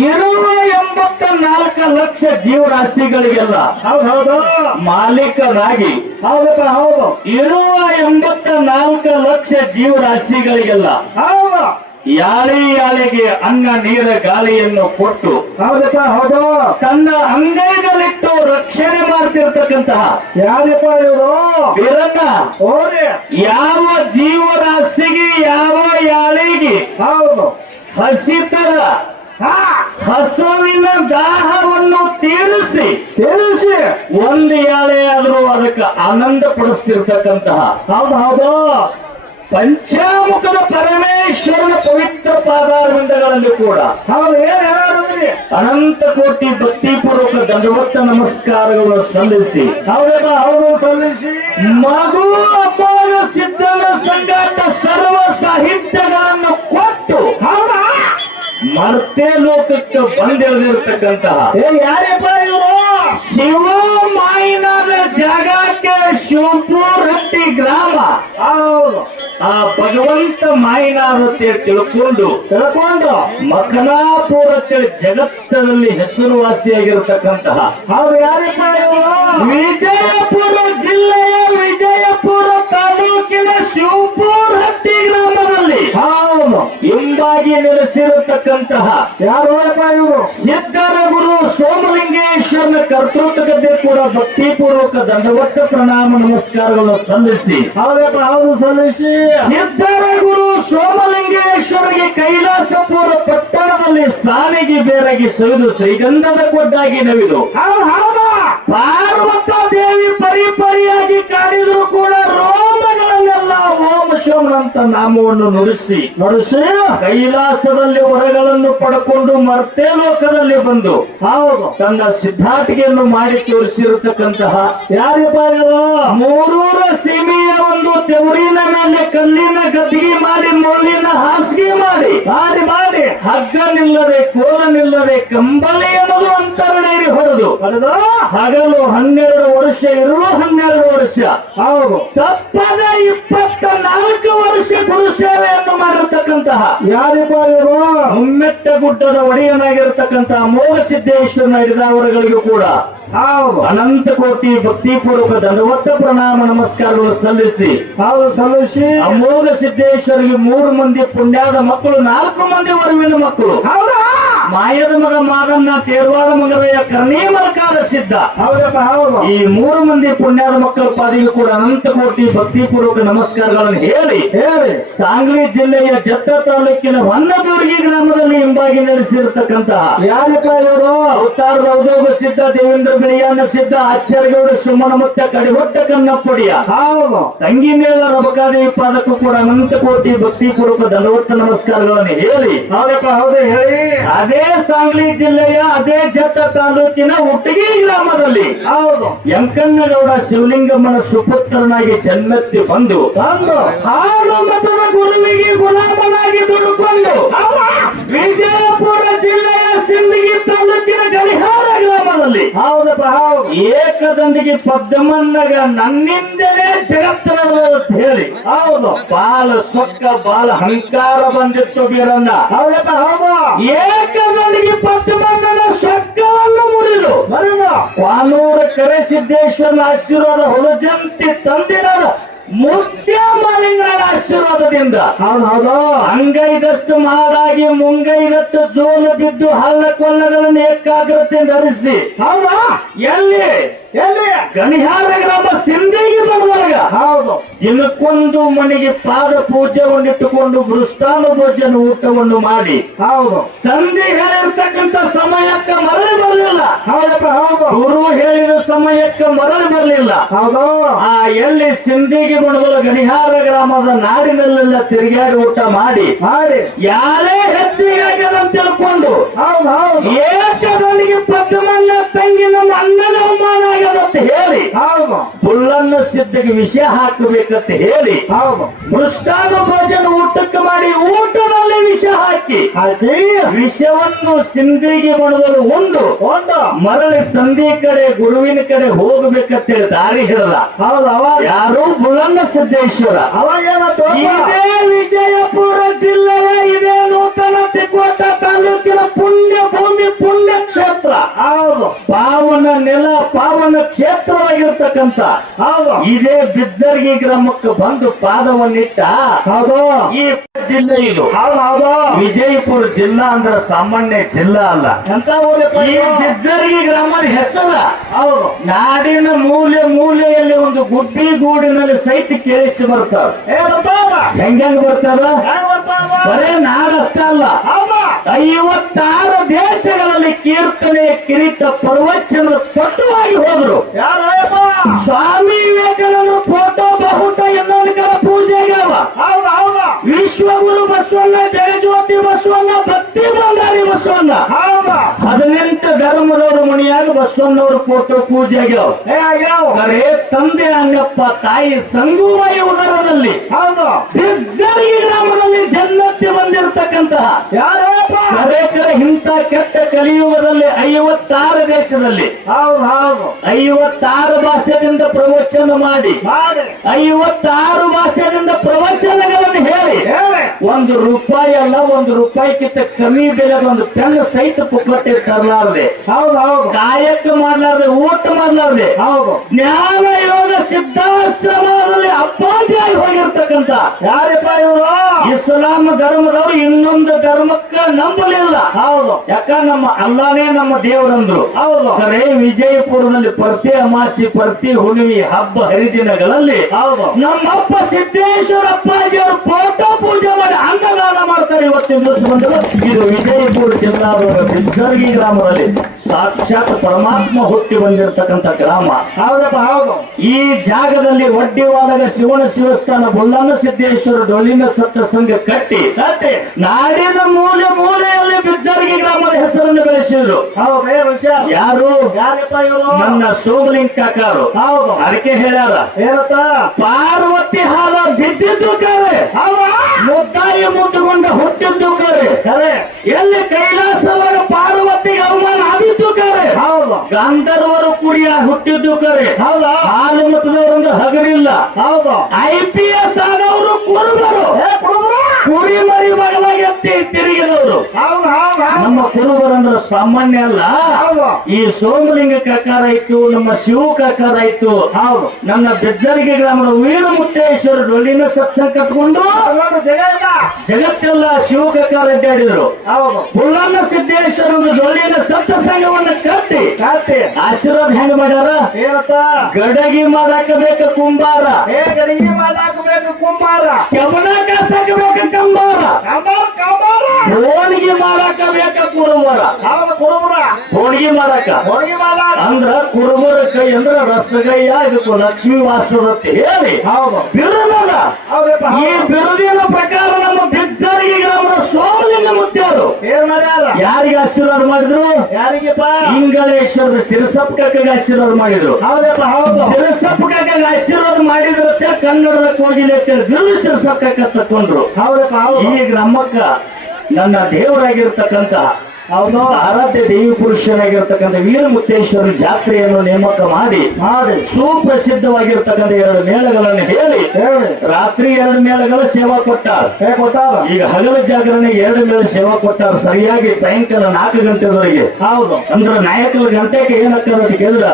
ಇರುವ 84 ಲಕ್ಷ ಜೀವರಾಶಿಗಳಿಗೆಲ್ಲ ಹೌದು ಮಾಲೀಕರಾಗಿ ಹೌದಪ್ಪ ಹೌದು ಇರುವ 84 ಲಕ್ಷ ಜೀವರಾಶಿಗಳಿಗೆಲ್ಲ ಹೌದು ಯಾಳಿಗೆ ಅನ್ನ ನೀರ ಗಾಳಿಯನ್ನು ಕೊಟ್ಟು ಹೌದಪ್ಪ ಹೌದು ತನ್ನ ಅಂಗೈಗಳಿಟ್ಟು ರಕ್ಷಣೆ ಮಾಡ್ತಿರ್ತಕ್ಕಂತಹ ಯಾರಪ್ಪ ಇವರು ಬಿರನ್ನ ಓರಿ ಯಾವ ಜೀವರಾಶಿಗೆ ಯಾವ ಯಾಳಿಗೆ ಹೌದು ಹಸಿತರ ಹಸುವಿನ ದಾಹವನ್ನು ತೀರಿಸಿ ತಿಳಿಸಿ ಒಂದು ಯಾಳೆ ಆದ್ರೂ ಅದಕ್ಕೆ ಆನಂದ ಪಡಿಸ್ತಿರ್ತಕ್ಕಂತಹ ಹೌದು ಹೌದು ಪಂಚಾಮುಖದ ಪರಮೇಶ್ವರನ ಪವಿತ್ರ ಪಾದಾರವಿಂದಗಳಲ್ಲಿ ಕೂಡ ಹೌದು ಏನ್ ಹೇಳಿದ್ರಿ ಅನಂತ ಕೋಟಿ ಭಕ್ತಿಪೂರ್ವಕ ದಂಡವತ್ತ ನಮಸ್ಕಾರಗಳನ್ನು ಸಲ್ಲಿಸಿ ಹೌದಪ್ಪ ಹೌದು ಸಲ್ಲಿಸಿ ಮಗು ಅಪ್ಪನ ಸಿದ್ಧನ ಸಂಗಾಟ ಸರ್ವ ಸಾಹಿತ್ಯಗಳನ್ನು ಕೊಟ್ಟು ಹೌದಾ ಮರ್ತೆ ಲೋಕಕ್ಕೆ ಬಂದಿರದಿರ್ತಕ್ಕಂತಹ ಯಾರಪ್ಪ ಇವರು ಶಿವ ಮಾಯಿನಾದ ಜಾಗಕ್ಕೆ ಶಿವಪುರ ಹಟ್ಟಿ ಗ್ರಾಮ ಹೌದು ಆ ಭಗವಂತ ಮಾಯಿನಾದ ತಿಳ್ಕೊಂಡು ಮಖನಾಪುರ ಜಗತ್ತದಲ್ಲಿ ಹೆಸರುವಾಸಿಯಾಗಿರತಕ್ಕಂತಹ ಹೌದು ಯಾರಪ್ಪ ಇವರು ವಿಜಯಪುರ ಜಿಲ್ಲೆಯ ವಿಜಯಪುರ ತಾಲೂಕಿನ ಶಿವಪುರ ಹಟ್ಟಿ ಗ್ರಾಮದಲ್ಲಿ ಹೌದು ಹಿಂಬಾಗಿ ನೆಲೆಸಿರತಕ್ಕಂತಹ ಯಾರಪ್ಪ ಇವರು ಸಿದ್ಧರ ಗುರು ಸೋಮಲಿಂಗೇಶ್ವರನ ಕರ್ತೃತ್ವಕ್ಕೆ ಕೂಡ ಭಕ್ತಿಪೂರ್ವಕ ದಂಡವತ್ತ ಪ್ರಣಾಮ ನಮಸ್ಕಾರಗಳನ್ನು ಸಲ್ಲಿಸಿ ಹೌದಪ್ಪ ಹೌದು ಸಲ್ಲಿಸಿ ಸಿದ್ಧರ ಗುರು ಸೋಮಲಿಂಗೇಶ್ವರಿಗೆ ಕೈಲಾಸಪುರ ಪಟ್ಟಣದಲ್ಲಿ ಸಾನಿಗೆ ಬೇರಾಗಿ ಸವಿದು ಶ್ರೀಗಂಧದ ಕೊಡ್ಡಾಗಿ ನವಿದು ಪಾರ್ವತ ದೇವಿ ಪರಿಪರಿಯಾಗಿ ಕಾಡಿದ್ರು ಕೂಡ ರೋಮಗಳನ್ನೆಲ್ಲ ಓಂ ಶೋಮನಂತ ನಾಮವನ್ನು ನುಡಿಸಿ ಕೈಲಾಸದಲ್ಲಿ ವರಗಳನ್ನು ಪಡ್ಕೊಂಡು ಮರ್ತೆ ಲೋಕದಲ್ಲಿ ಬಂದು ಹೌದು ತನ್ನ ಸಿದ್ಧಾಟಿಕೆಯನ್ನು ಮಾಡಿ ತೋರಿಸಿರತಕ್ಕಂತಹ ಯಾರಪ್ಪ ಮೂರೂರ ಸೀಮೆಯ ಒಂದು ತೆವರಿನ ಮೇಲೆ ಕಲ್ಲಿನ ಗದ್ದಿಗೆ ಮಾಡಿ ಮುಳ್ಳಿನ ಹಾಸಿಗೆ ಮಾಡಿ ಮಾಡಿ ಮಾಡಿ ಹಗ್ಗ ನಿಲ್ಲದೆ ಕೋಲ ನಿಲ್ಲದೆ ಕಂಬಳಿ ಅನ್ನೋದು ಅಂತರಡೇರಿ ಹೊಡೆದು ಹಗಲು 12 ವರ್ಷ ಇರುವ 12 ವರ್ಷ ಹೌದು ತಪ್ಪದ 24 ವರ್ಷ ಗುರು ಸೇವೆಯನ್ನು ಮಾಡಿರ್ತಕ್ಕಂತಹ ಯಾರಪ್ಪ ಇವರು ಮುಮ್ಮೆಟ್ಟ ಗುಡ್ಡದ ಒಡೆಯನಾಗಿರ್ತಕ್ಕಂತಹ ಮೋಗ ಸಿದ್ದೇಶ್ವರನ ಹಿಡಿದವರುಗಳಿಗೂ ಕೂಡ ಹೌದು ಅನಂತ ಕೋಟಿ ಭಕ್ತಿಪೂರ್ವಕ ದಂಡವತ್ತ ಪ್ರಣಾಮ ನಮಸ್ಕಾರಗಳು ಸಲ್ಲಿಸಿ ಹೌದು ಸಲ್ಲಿಸಿ ಅಮೋಘ ಸಿದ್ದೇಶ್ವರಿಗೆ 3 ಮಂದಿ ಪುಣ್ಯದ ಮಕ್ಕಳು 4 ಮಂದಿ ವರುವಿನ ಮಕ್ಕಳು ಹೌದಾ ಮಾಯದ ಮಗ ಮಾದನ್ನ ತೇರ್ವಾಡ ಮಗವೆಯ ಕರ್ಣೀ ಮಲ್ಕಾದ ಸಿದ್ಧ ಹೌದಪ್ಪ ಹೌದು ಈ 3 ಮಂದಿ ಪುಣ್ಯದ ಮಕ್ಕಳ ಪಾದಿಗೂ ಕೂಡ ಅನಂತ ಕೋಟಿ ಭಕ್ತಿಪೂರ್ವಕ ನಮಸ್ಕಾರಗಳನ್ನು ಹೇಳಿ ಸಾಂಗ್ಲಿ ಜಿಲ್ಲೆಯ ಜತ್ತ ತಾಲೂಕಿನ ಹೊನ್ನಬೂರ್ಗಿ ಗ್ರಾಮದಲ್ಲಿ ಹಿಂಬಾಗಿ ನಡೆಸಿರತಕ್ಕಂತಹ ಯಾರಪ್ಪ ಇವರು ಅವತಾರದ ಔದೋಗ ಸಿದ್ಧ ದೇವೇಂದ್ರ ಬಿಳಿಯನ್ನ ಸಿದ್ಧ ಆಚಾರ್ಯಗೌಡ ಸುಮನ ಮುತ್ತ ಕಡಿಹೊಟ್ಟ ಕನ್ನಪ್ಪಡಿಯ ಹೌದು ತಂಗಿನೇಳ ರಬಕಾದೇವಿ ಪಾದಕ್ಕೂ ಕೂಡ ಅನಂತ ಕೋಟಿ ಭಕ್ತಿಪೂರ್ವಕ ದಂಡವತ್ತ ನಮಸ್ಕಾರಗಳನ್ನು ಹೇಳಿ ಹೌದಪ್ಪ ಹೌದು ಹೇಳಿ ಅದೇ ಸಾಂಗ್ಲಿ ಜಿಲ್ಲೆಯ ಅದೇ ಜತ್ತ ತಾಲೂಕಿನ ಹುಟ್ಟಗಿ ಗ್ರಾಮದಲ್ಲಿ ಹೌದು ಯಂಕಣ್ಣಗೌಡ ಶಿವಲಿಂಗಮ್ಮನ ಸುಪುತ್ರನಾಗಿ ಜನ್ಮೆತ್ತಿ ಬಂದು ಹಾಲು ಮತದ ಗುರುವಿಗೆ ಗುಲಾಮನಾಗಿ ದುಡುಕೊಂಡು ವಿಜಯಪುರ ಜಿಲ್ಲೆಯ ಸಿಂದಗಿ ತಾಲೂಕಿನ ಗಡಿಹಾರ ಗ್ರಾಮದಲ್ಲಿ ಹೌದಪ್ಪ ಹೌದು ಏಕದಂಡಿಗೆ ಪದ್ಮನ್ನಗ ನನ್ನಿಂದಲೇ ಜಗತ್ತಿನ ಅಂತ ಹೇಳಿ ಹೌದು ಬಾಲ ಸೊಕ್ಕ ಬಾಲ ಹಂಕಾರ ಬಂದಿತ್ತು ಬೀರಣ್ಣ ಹೌದಪ್ಪ ಹೌದು ಏಕದಂಡಿಗೆ ಪದ್ಮನ್ನನ ಸೊಕ್ಕವನ್ನು ಮುರಿದು ಕಾನೂರ ಕರೆಸಿದ್ದೇಶ್ವರನ ಆಶೀರ್ವಾದ ಹೊಲಜಂತಿ ತಂದಿನ ಮುಖ್ಯ ಮಾಲಿಂಗನ ಆಶೀರ್ವಾದದಿಂದ ಹೌದು ಅಂಗೈದಷ್ಟು ಮಾಡಾಗಿ ಮುಂಗೈದಷ್ಟು ಜೋಲು ಬಿದ್ದು ಹಳ್ಳ ಕೊಳ್ಳಗಳನ್ನು ಏಕಾಗ್ರತೆಯಿಂದ ಹರಿಸಿ ಹೌದಾ ಎಲ್ಲಿ ಎಲ್ಲಿ ಗಣಿಹಾರ ಗ್ರಾಮ ಸಿಂಧಿಗೆ ಬರುವಾಗ ಹೌದು ದಿನಕ್ಕೊಂದು ಮನೆಗೆ ಪಾದ ಪೂಜೆಯನ್ನಿಟ್ಟುಕೊಂಡು ಮೃಷ್ಟಾನ ಭೋಜನ ಊಟವನ್ನು ಮಾಡಿ ಹೌದು ತಂದೆ ಹೇಳಿರ್ತಕ್ಕಂಥ ಸಮಯಕ್ಕೆ ಮರಳಿ ಬರಲಿಲ್ಲ ಹೌದಪ್ಪ ಹೌದು ಗುರು ಹೇಳಿದ ಸಮಯಕ್ಕೆ ಮರಳಿ ಬರಲಿಲ್ಲ ಹೌದು ಆ ಎಲ್ಲಿ ಸಿಂಧಿಗೆ ಬಣಗಳ ಗಣಿಹಾರ ಗ್ರಾಮದ ನಾಡಿನಲ್ಲೆಲ್ಲ ತಿರುಗಾಡಿ ಊಟ ಮಾಡಿ ಯಾರೇ ಹೆಚ್ಚಿಗೆ ಆಗ್ಯದಂತ ತಿಳ್ಕೊಂಡು ಹೌದು ಹೌದು ಏಕದನಿಗೆ ಪದ್ಮನ್ನ ತಂಗಿ ನಮ್ಮ ಅಣ್ಣನ ಅವಮಾನ ಆಗ್ಯದಂತ ಹೇಳಿ ಹೌದು ಬುಳ್ಳನ್ನ ಸಿದ್ಧಿಗೆ ವಿಷ ಹಾಕಬೇಕಂತ ಹೇಳಿ ಹೌದು ಮೃಷ್ಟಾನ ಭೋಜನ ಊಟಕ್ಕೆ ಮಾಡಿ ಊಟದಲ್ಲಿ ವಿಷ ಹಾಕಿ ವಿಷವನ್ನು ಸಿಂಧಿಗೆ ಬಣಗಳು ಉಂಡು ಮರಳಿ ತಂದೆ ಕಡೆ ಗುರುವಿನ ಕಡೆ ಹೋಗ್ಬೇಕಂತೇಳಿ ದಾರಿ ಹಿಡದ ಹೌದು ಅವಾಗ ಯಾರು ಬುಳ್ಳನ್ನ ಸಿದ್ದೇಶ್ವರ ಅವಾಗ ಇದೇ ವಿಜಯಪುರ ಜಿಲ್ಲೆಯ ಇದೇ ನೂತನ ಪಟ್ಟಣ ತಿಕೋಟ ತಾಲೂಕಿನ ಪುಣ್ಯ ಭೂಮಿ ಪುಣ್ಯ ಕ್ಷೇತ್ರ, ಹೌದು ಪಾವನ ನೆಲ ಪಾವನ ಕ್ಷೇತ್ರವಾಗಿರ್ತಕ್ಕಂಥ ಹೌದು ಇದೇ ಬಿಜ್ಜರ್ಗಿ ಗ್ರಾಮಕ್ಕೆ ಬಂದು ಪಾದವನ್ನಿಟ್ಟ ಹೌದು ಈ ಜಿಲ್ಲೆ ಇದು. ಹೌದು ಹೌದು ವಿಜಯಪುರ ಜಿಲ್ಲಾ ಅಂದ್ರೆ ಸಾಮಾನ್ಯ ಜಿಲ್ಲಾ ಅಲ್ಲ. ಎಂತ ಊರಪ್ಪ ಈ ಇದು? ಬಿಜ್ಜರ್ಗಿ ಗ್ರಾಮದ ಹೆಸರ ಹೌದು ನಾಡಿನ ಮೂಲೆ ಮೂಲೆಯಲ್ಲಿ ಒಂದು ಗುಬ್ಬಿ ಗೂಡಿನಲ್ಲಿ ಸಹಿತ ಕೇಳಿಸಿ ಬರ್ತಾವ. ಏನಪ್ಪ ಹೆಂಗ್ ಬರ್ತದ? ಹೆಂಗ್ ಬರ್ತಾವ? ಬರೇ ನಾಡಷ್ಟ ಅಲ್ಲ, ಹೌದು 56 ದೇಶಗಳಲ್ಲಿ ಕೀರ್ತನೆ ಕಿರೀಟ ಪ್ರವಚನ ಪಟುವಾಗಿ ಹೋದ್ರು. ಯಾರಪ್ಪ? ಸ್ವಾಮಿ ವಿವೇಕಾನಂದ ಫೋಟೋ ಬಹುಟ ಇನ್ನೊಂದು ಕಡೆ ಪೂಜೆಗಾವ. ಹೌದು ಹೌದು ವಿಶ್ವಗುರು ಬಸವಣ್ಣ, ಜಗಜ್ಯೋತಿ ಬಸವಣ್ಣ, ಭಕ್ತಿ ಬಂಗಾರಿ ಬಸವಣ್ಣ, ಹೌದು 18 ಧರ್ಮದವರು ಮಣಿಯಾಗ ಬಸವಣ್ಣವ್ರ ಫೋಟೋ ಪೂಜೆಗಾವ. ಏ ಆಗ್ಯಾವ ಬರೇ ತಂದೆ ಅಂಗಪ್ಪ ತಾಯಿ ಸಂಗುವಾಯಿ ಉದರದಲ್ಲಿ ಹೌದು ಬಿಜ್ಜರ್ಗಿ ಗ್ರಾಮದಲ್ಲಿ ಜನ್ನತ್ತಿ ಬಂದಿರತಕ್ಕಂತಹ ಯಾರಪ್ಪ? ಕರೆ ಇಂಥ ಕೆಟ್ಟ ಕಲಿಯುಗದಲ್ಲಿ 56 ದೇಶದಲ್ಲಿ ಹೌದು ಹೌದು 56 ಭಾಷೆಯಿಂದ ಪ್ರವಚನ ಮಾಡಿ ಮಾಡಿ 56 ಭಾಷೆಯಿಂದ ಪ್ರವಚನಗಳನ್ನು ಹೇಳಿ ಹೇಳಿ 1 ರೂಪಾಯಿ ಅಲ್ಲ 1 ರೂಪಾಯಿಗಿಂತ ಕಮ್ಮಿ ಬೆಲೆದ ಒಂದು ಪೆನ್ ಸಹಿತ ಪುಕ್ಕಟ್ಟೆ ತರಲಾರದೆ, ಹೌದು ಹೌದು ಕಾಯಕ ಮಾಡಲಾರದೆ, ಊಟ ಮಾಡಲಾರದೆ, ಹೌದು ಜ್ಞಾನ ಯೋಗ ಸಿದ್ಧಾಶ್ರಮದಲ್ಲಿ ಅಪ್ಪಾಜಿಯಾಗಿ ಹೋಗಿರ್ತಕ್ಕಂಥ ಯಾರಪ್ಪ ಇವರು? ಇಸ್ಲಾಂ ಧರ್ಮದವರು ಇನ್ನೊಂದು ಧರ್ಮಕ್ಕ ನಂಬಲಿಲ್ಲ. ಹೌದು ಯಾಕ ನಮ್ಮ ಅಲ್ಲಾನೇ ನಮ್ಮ ದೇವರಂದ್ರು. ಹೌದು ಖರೆ ವಿಜಯಪುರದಲ್ಲಿ ಪ್ರತಿ ಅಮಾಸಿ ಪ್ರತಿ ಹುಣ್ಣಿಮೆ ಹಬ್ಬ ಹರಿದಿನಗಳಲ್ಲಿ ಹೌದು ನಮ್ಮಪ್ಪ ಸಿದ್ದೇಶ್ವರ ಅಪ್ಪಾಜಿ ಅವರು ಫೋಟೋ ಪೂಜೆ ಮಾಡಿ ಅನ್ನದಾನ ಮಾಡ್ತಾರೆ. ಇವತ್ತಿನ ದಿವಸ ಬಂದರು. ಇದು ವಿಜಯಪುರ ಜಿಲ್ಲಾದ ಬಿಜ್ಜರ್ಗಿ ಗ್ರಾಮದಲ್ಲಿ ಸಾಕ್ಷಾತ್ ಪರಮಾತ್ಮ ಹುಟ್ಟಿ ಬಂದಿರತಕ್ಕಂಥ ಗ್ರಾಮ. ಹೌದಪ್ಪ ಹೌದು ಈ ಜಾಗದಲ್ಲಿ ಒಡ್ಡಿವಾದಾಗ ಶಿವನ ಶಿವಸ್ಥಾನ, ಬುಲ್ಲಣ್ಣ ಸಿದ್ದೇಶ್ವರ ಡೊಳ್ಳಿನ ಸತ್ತ ಸಂಘ ಕಟ್ಟಿ ನಾಡಿನ ಮೂಲೆ ಮೂಲೆಯಲ್ಲಿ ಬಿಜ್ಜರ್ಗಿ ಗ್ರಾಮದ ಹೆಸರನ್ನು ಬೆಳೆಸಿದ್ರು. ಹೌದು ಏ ವಿಷಯ ಯಾರು? ಯಾರಪ್ಪ ಇವರು? ನನ್ನ ಸೋಮಲಿಂಗ ಕಾಕಾರು. ಹೌದು ಅದಕ್ಕೆ ಹೇಳ್ಯಾರ, ಏನತ್ತ? ಪಾರ್ವತಿ ಹಾಲ ಬಿದ್ದಿದ್ದು ಕರೆ, ಹೌದಾ? ಮುದ್ದಾಯಿ ಮುಟ್ಟುಕೊಂಡ ಹುಟ್ಟಿದ್ದು ಕರೆ, ಕರೆ ಎಲ್ಲಿ ಕೈಲಾಸವಾಗ ಪಾರ್ವತಿಗೆ ಅವಮಾನ ಆದಿದ್ದು ಕರೆ, ಹೌದು ಗಂಧರ್ವರು ಕುಡಿಯ ಹುಟ್ಟಿದ್ದು ಕರೆ, ಹೌದಾ? ಹಾಲು ಮುಟ್ಟದವರೊಂದು ಹಗರಿಲ್ಲ, ಹೌದು IPS ಆದವರು ಕುರುಬರು, ಏ ಕುಡುಬ್ರ? ಕುರಿ ಮರಿ ಮಗಲಾಗಿ ಎತ್ತಿ ತಿರುಗಿದವರು. ಹೌದು ಹೌದು ನಮ್ಮ ಕುರುಬರಂದ್ರೆ ಸಾಮಾನ್ಯ ಅಲ್ಲ. ಹೌದು ಈ ಸೋಮಲಿಂಗ ಕಾಕಾರ ಆಯ್ತು, ನಮ್ಮ ಶಿವ ಕಾಕಾರ ಆಯ್ತು, ಹೌದು ನನ್ನ ಬೆಜ್ಜರ್ಗಿ ಗ್ರಾಮದ ವೀರ ಮುತ್ತೇಶ್ವರ ಡೊಳ್ಳಿನ ಸತ್ಸಂಗ ಕಟ್ಕೊಂಡು ಅದೊಂದು ಜಗ ಇಲ್ಲ. ಜಗತ್ತೆಲ್ಲ ಶಿವ ಕಾಕಾರ ಅಡ್ಡಾಡಿದ್ರು. ಹೌದು ಬುಲ್ಲಣ್ಣ ಸಿದ್ದೇಶ್ವರ ಡೊಳ್ಳಿನ ಸತ್ತ ಸಂಘವನ್ನ ಕಟ್ಟಿ ಕಾತಿ ಆಶೀರ್ವಾದ ಹೆಂಗ್ ಮಾಡ್ಯಾರ? ಏನತ್ತ? ಗಡಗಿ ಮಾಡಾಕ ಬೇಕ ಕುಂಬಾರ, ಏ ಗಡಿಗೆ ಮಾಡಾಕಬೇಕು ಕುಂಬಾರ, ಕೆಮನ ಕಾಸಕ ಬೇಕ ಕಂಬಾರ, ಕಾಂಬಾರ ಕಾಂಬಾರ, ಹೋಳಿಗೆ ಮಾಡಾಕ ಬೇಕ ಕುರುಬರ. ಹೌದು ಕುಡುಬ್ರ ಹೋಳಿಗೆ ಮಾಡಾಕ ಹೋಳಿಗೆ ಮಾಡಾಕ ಅಂದ್ರ ಕುರುಬರ ಕೈ ಅಂದ್ರ ರಸಗಯ್ಯ, ಇದಕ್ಕೂ ಲಕ್ಷ್ಮೀ ವಾಸದ ಅಂತ ಹೇಳಿ ಹೌದು ಬಿರುದದ. ಹೌದಪ್ಪ ಈ ಬಿರುದಿನ ಪ್ರಕಾರ ನಮ್ಮ ಬಿಜ್ಜರ್ಗಿ ಗ್ರಾಮದ ಸೋಮಲಿಂಗ ಮುತ್ಯಾರು ಏನ್ ಮಾಡ್ಯಾರ? ಯಾರಿಗೆ ಆಶೀರ್ವಾದ ಮಾಡಿದ್ರು? ಯಾರಿಗೆಪ್ಪ? ಇಂಗಳೇಶ್ವರದ ಸಿರಸಪ್ಪ ಕಾಕಾಗ ಆಶೀರ್ವಾದ ಮಾಡಿದ್ರು. ಹೌದಪ್ಪ ಹೌದು ಸಿರಸಪ್ಪ ಕಾಕಾಗ ಆಶೀರ್ವಾದ ಮಾಡಿದ್ರು ಅಂತ ಕನ್ನಡದ ಕೋಗಿಲೆ ಬಿರುದು ಸಿರಸಪ್ಪ ಕಾಕ ತಕೊಂಡ್ರು. ಹೌದಪ್ಪ ಹೌದು ಈ ಗ್ರಾಮಕ್ಕ ನನ್ನ ದೇವರಾಗಿರ್ತಕ್ಕಂಥ ಹೌದು ಆರಾಧ್ಯ ದೇವಿ ಪುರುಷರಾಗಿರ್ತಕ್ಕಂಥ ವೀರ ಮುತ್ತೇಶ್ವರ ಜಾತ್ರೆಯನ್ನು ನೇಮಕ ಮಾಡಿ ಸುಪ್ರಸಿದ್ಧವಾಗಿರ್ತಕ್ಕಂಥ 2 ಮೇಳಗಳನ್ನು ಹೇಳಿ ಹೇಳಿ ರಾತ್ರಿ 2 ಮೇಳಗಳ ಸೇವಾ ಕೊಟ್ಟಾರ. ಹೇ ಕೊಟ್ಟಾರ. ಈಗ ಹಗಲ ಜಾಗರಣೆ 2 ಮೇಳ ಸೇವಾ ಕೊಟ್ಟಾರ. ಸರಿಯಾಗಿ ಸಾಯಂಕಾಲ 4 ಗಂಟೆವರೆಗೆ. ಹೌದು ಅಂದ್ರೆ ನಾಯಕರ ಗಂಟೆಗೆ ಏನಾಗ್ತದೆ ಅಂತ ಕೇಳಿದ್ರ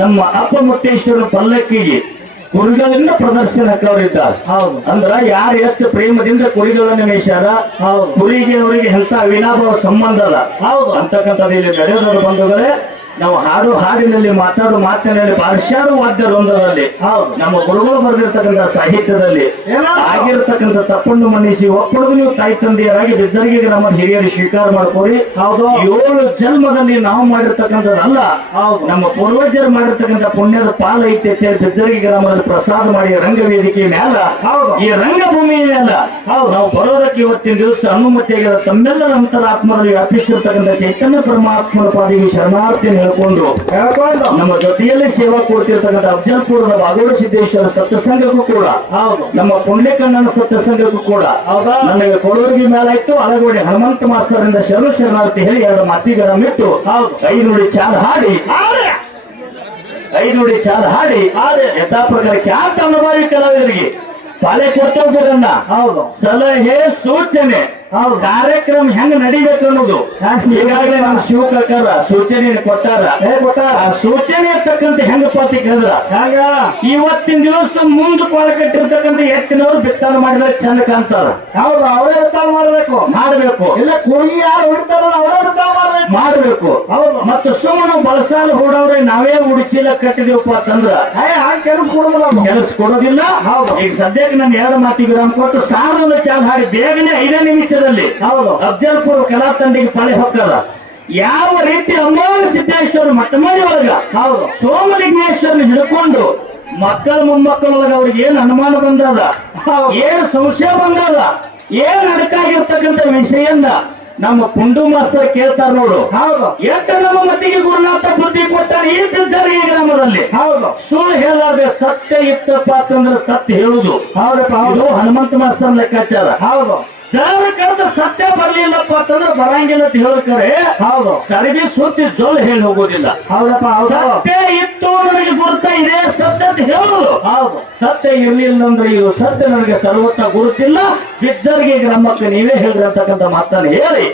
ನಮ್ಮ ಅಪ್ಪ ಮುತ್ತೇಶ್ವರ ಪಲ್ಲಕ್ಕಿಗೆ ಕುರಿಗಳಿಂದ ಪ್ರದರ್ಶನಕ್ಕೆ ಅವರಿದ್ದಾರೆ. ಹೌದು ಅಂದ್ರ ಯಾರು ಎಷ್ಟು ಪ್ರೇಮದಿಂದ ಕುರಿಗಳನ್ನು ಮೇಯ್ಸಾರ, ಹೌದು ಕುರಿಗೆ ಅವರಿಗೆ ಎಂತ ಅವಿನಾಭಾವ ಸಂಬಂಧ ಅದ. ಹೌದು ಅಂತಕ್ಕಂಥದ್ದು ಇಲ್ಲಿ ನಡೆಯೋದ್ರ ಬಂಧುಗಳೇ. ನಾವು ಹಾಡು ಹಾಡಿನಲ್ಲಿ ಮಾತಾಡು ಮಾತಿನಲ್ಲಿ ಪಾರ್ಶ್ಯಾರು ವಾದ್ಯರೊಂದರಲ್ಲಿ ಹೌದು ನಮ್ಮ ಗುರುಗಳು ಬರೆದಿರ್ತಕ್ಕಂಥ ಸಾಹಿತ್ಯದಲ್ಲಿ ಆಗಿರ್ತಕ್ಕಂಥ ತಪ್ಪನ್ನು ಮನ್ನಿಸಿ ಒಪ್ಪೊಳದು ನೀವು ತಾಯಿ ತಂದೆಯರಾಗಿ ಬಿಜ್ಜರ್ಗಿ ಗ್ರಾಮದ ಹಿರಿಯರು ಸ್ವೀಕಾರ ಮಾಡ್ಕೊಡಿ. ಹೌದು 7 ಜನ್ಮದಲ್ಲಿ ನಾವು ಮಾಡಿರ್ತಕ್ಕಂಥದ್ದಲ್ಲ, ಹೌದು ನಮ್ಮ ಪೂರ್ವಜರು ಮಾಡಿರ್ತಕ್ಕಂಥ ಪುಣ್ಯದ ಪಾಲ ಐತೆ ಅಂತ ಹೇಳಿ ಬಿಜ್ಜರ್ಗಿ ಗ್ರಾಮದಲ್ಲಿ ಪ್ರಸಾದ ಮಾಡಿ ರಂಗವೇದಿಕೆ ಮ್ಯಾಲ ಹೌದು ಈ ರಂಗಭೂಮಿ ಮ್ಯಾಲ ನಾವು ಬರೋದಕ್ಕೆ ಇವತ್ತಿನ ದಿವಸ ಅನುಮತಿಯಾಗಿರೋ ತಮ್ಮೆಲ್ಲರ ಅಂತರಾತ್ಮದಲ್ಲಿ ವ್ಯಾಪಿಸಿರ್ತಕ್ಕಂಥ ಚೈತನ್ಯ ಪರಮಾತ್ಮನ ಪಾದಿಗೆ ಶರಣಾರ್ಥಿ ಹೇಳ್ಕೊಂಡು ಹೇಳ್ಕೊಂಡು ನಮ್ಮ ಜೊತೆಯಲ್ಲಿ ಸೇವಾ ಕೊಡ್ತಿರ್ತಕ್ಕಂಥ ಅಫಜಲ್ಪುರದ ವಾಗೋಡ ಸಿದ್ದೇಶ್ವರ ಸತ್ಸಂಗಕ್ಕೂ ಕೂಡ, ಹೌದು ನಮ್ಮ ಪುಣ್ಯಕಣ್ಣನ ಸತ್ಸಂಗಕ್ಕೂ ಕೂಡ ಹೌದಾ ನನಗೆ ಕೊಡೋರಿಗೆ ಮೇಲಾಯ್ತು ಅಳಗೋಡಿ ಹನುಮಂತ ಮಾಸ್ತರಿಂದ ಶರಣಾರ್ಥಿ ಹೇಳಿ 2 ಮಾತಿಗಳನ್ನಿಟ್ಟು ಹೌದು 5 ನುಡಿ ಚಾಲ ಹಾಡಿ 5 ನುಡಿ ಚಾಲ ಹಾಡಿ ಯಥಾ ಪ್ರಕಾರ ಖ್ಯಾತ ಅನುಭವಿ ಕಲಾವಿದರಿಗೆ ಪಾಲೆ ಕೊಟ್ಟೋಗ್ಬೇಕನ್ನ ಹೌದು ಸಲಹೆ ಸೂಚನೆ ಹೌದು. ಕಾರ್ಯಕ್ರಮ ಹೆಂಗ್ ನಡಿಬೇಕು ಅನ್ನೋದು ಈಗಾಗಲೇ ನಮ್ಮ ಶಿವಕರ ಸೂಚನೆ ಕೊಟ್ಟಾರ. ಆ ಸೂಚನೆ ತಕ್ಕಂತೆ ಹೆಂಗಪ್ಪ ಅಂತ ಕೇಳಿದ್ರ ಹೆಂಗ ಇವತ್ತಿನ ದಿವಸ ಮುಂದೆ ಕೊಳ ಕಟ್ಟಿರ್ತಕ್ಕಂಥ ಎತ್ತಿನವ್ರು ಬಿತ್ತನೆ ಮಾಡಿದ್ರೆ ಚಂದ ಕಾಣ್ತಾರ. ಹೌದು, ಅವರೇ ಬಿತ್ತಾನ ಮಾಡ್ಬೇಕು. ಮಾಡ್ಬೇಕು ಇಲ್ಲ ಕೂಗಿ ಯಾರು ಹೊಡಿತಾರ ಅವರೇ ಬಿತ್ತಾನ ಮಾಡ್ಬೇಕು. ಮಾಡ್ಬೇಕು. ಹೌದು. ಮತ್ತು ಸುಮ್ಮನೆ ಬಳಸಾಲ ಹೂಡವ್ರೆ ನಾವೇ ಉಡಿಚಿಲ್ಲ ಕಟ್ಟಿದೀವಪ್ಪ ಅಂತಂದ್ರ ಹಂಗ ಕೆಲಸ ಕೊಡುದಿಲ್ಲ ಅವ್ನು. ಕೆಲಸ ಕೊಡೋದಿಲ್ಲ. ಹೌದು. ಈಗ ಸದ್ಯಕ್ಕೆ ನಾನು 2 ಮಾತಿಗೆ ವಿರಾಮ ಕೊಟ್ಟು ಸಾರದ ಚಾಲ್ ಹಾಡಿ ಬೇಗನೆ 5 ನಿಮಿಷದಲ್ಲಿ ಹೌದು. ಅಫ್ಜಲ್ಪುರ ಕಲಾ ತಂಡಿಗೆ ಪಳೆ ಹೋಗ್ತಾರ. ಯಾವ ರೀತಿ ಅಮೋಘ ಸಿದ್ದೇಶ್ವರ ಮಟ್ಟಮಡಿ ಒಳಗ ಹೌದು. ಸೋಮಲಿಂಗೇಶ್ವರನ ಹಿಡ್ಕೊಂಡು ಮಕ್ಕಳ ಮೊಮ್ಮಕ್ಕಳೊಳಗ ಅವ್ರಿಗೆ ಏನ್ ಅನುಮಾನ ಬಂದದ, ಹೌದು. ಏನ್ ಸಂಶಯ ಬಂದದ, ಏನ್ ಅಡಕಾಗಿರ್ತಕ್ಕಂಥ ವಿಷಯನ್ನ ನಮ್ಮ ಕುಂಡು ಮಾಸ್ತರ್ ಕೇಳ್ತಾರ ನೋಡು. ಹೌದು. ಎಷ್ಟು ನಮ್ಮ ಮತಿಗೆ ಗುರುನಾಥ ಬುದ್ಧಿ ಕೊಟ್ಟಾರ ಈ ಬಿಲ್ಸರ್ಗಿ ಗ್ರಾಮದಲ್ಲಿ. ಹೌದು. ಸುಳ್ಳು ಹೇಳಾರ್ದೆ ಸತ್ಯ ಇತ್ತಪ್ಪ ಅಂತಂದ್ರೆ ಸತ್ಯ ಹೇಳುದು. ಹೌದಪ್ಪ. ಇದು ಹೌದು. ಹನುಮಂತ ಮಾಸ್ತರ್ ಲೆಕ್ಕಾಚಾರ. ಹೌದು. ಸರ್ ಕರೆದ ಸತ್ಯ ಬರ್ಲಿಲ್ಲಪ್ಪ ಅಂತಂದ್ರೆ ಬರಂಗಿಲ್ಲ ಅಂತ ಹೇಳ್ತಾರೆ. ಹೌದು. ಸರಿಬಿ ಸುದ್ದಿ ಜೊಲ್ ಹೇಳಿ ಹೋಗೋದಿಲ್ಲ. ಹೌದಪ್ಪ. ಹೌದು. ಸತ್ಯ ಇತ್ತು ನನಗೆ ಗುರುತ ಇದೆ ಸತ್ಯ ಅಂತ ಹೇಳುದು. ಹೌದು. ಸತ್ಯ ಇರ್ಲಿಲ್ಲ ಅಂದ್ರೆ ಇದು ಸತ್ಯ ನನಗೆ ಸರ್ವತ್ತ ಗುರುತಿಲ್ಲ, ಬಿಜ್ಜರ್ಗಿ ಗ್ರಾಮಕ್ಕೆ ನೀವೇ ಹೇಳ್ರಿ ಅಂತಕ್ಕಂಥ ಮಾತನ್ನು ಹೇಳಿ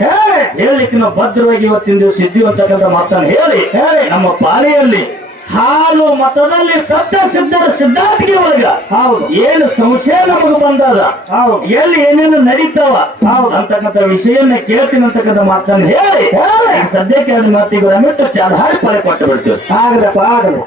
ಹೇಳಲಿಕ್ಕೆ ನಾವು ಭದ್ರವಾಗಿ ಇವತ್ತಿನ ದಿವಸ ಇದ್ದೀವಿ ಅಂತಕ್ಕಂಥ ಮಾತನ್ನು ಹೇಳಿ ನಮ್ಮ ಪಾಲಿಯಲ್ಲಿ ಹಾಲು ಮತದಲ್ಲಿ ಸತ್ಯ ಸಿದ್ಧಾಂತಿಗೆ ಒಳಗ ಹೌದು. ಏನು ಸಂಶಯ ನಮಗೆ ಬಂದದ, ಹೌದು. ಎಲ್ಲಿ ಏನೇನು ನಡೀತಾವ ಹೌದು. ಅಂತಕ್ಕಂಥ ವಿಷಯನ್ನ ಕೇಳ್ತೀನಿ ಅಂತಕ್ಕಂಥ ಮಾತನ್ನು ಹೇಳಿ ಸದ್ಯಕ್ಕೆ ಅದು ಮಾತಿಗೆ ಚಾಲ ಹಾಡಿ ಪಳೆ ಕೊಟ್ಟು ಬಿಡ್ತೀವಿ. ಆಗಲಪ್ಪ ಆಗಲಿ.